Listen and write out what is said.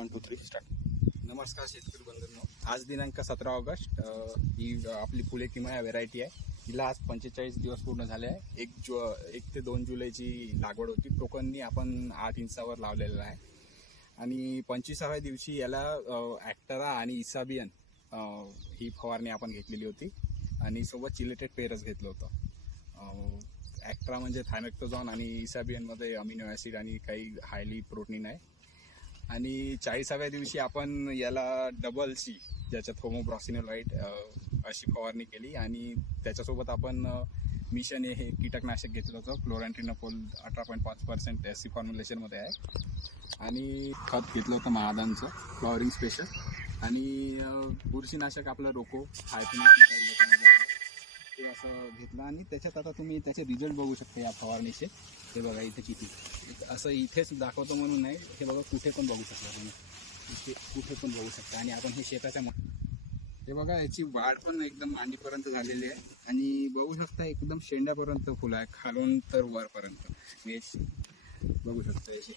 1 2 3 start. नमस्कार शेतकरी बंधूंनो, आज दिनांक 17 ऑगस्ट. ही आपली फुले किमा या व्हेरायटी आहे. हिला आज 45 दिवस पूर्ण झाले आहे. 1 ते 2 जुलैची लागवड होती. टोकननी आपण 8 इंचावर लावलेलं आहे आणि 25व्या दिवशी याला ॲक्टरा आणि इसाबियन ही फवारणी आपण घेतलेली होती आणि सोबत चिलेटेड पेरस घेतलं होतं. ॲक्ट्रा म्हणजे थायमेक्टोझॉन आणि इसाबियनमध्ये अमिनो ॲसिड आणि काही हायली प्रोटीन आहे. आणि 40व्या दिवशी आपण याला डबल सी ज्याच्यात होमोब्रॉसिनोलाइट अशी फवारणी केली आणि त्याच्यासोबत आपण मिशन हे कीटकनाशक घेतलं होतं. क्लोरॅन्ट्रिनोपोल 18.5% SC फॉर्म्युलेशनमध्ये आहे आणि खत घेतलं होतं महादानचं फ्लॉवरिंग स्पेशल आणि बुरशीनाशक आपलं रोको ते असं घेतलं आणि त्याच्यात आता तुम्ही त्याचे रिझल्ट बघू शकता या फवारणीचे. हे बघा इथे किती असं इथेच दाखवतो म्हणून नाही, हे बघा कुठे पण बघू शकता तुम्ही, इथे कुठे पण बघू शकता. आणि आपण हे शेताच्या हे बघा याची वाढ पण एकदम मांडीपर्यंत झालेली आहे आणि बघू शकता एकदम शेंड्यापर्यंत फुलं आहे, खालून तर वरपर्यंत. बघू शकता याची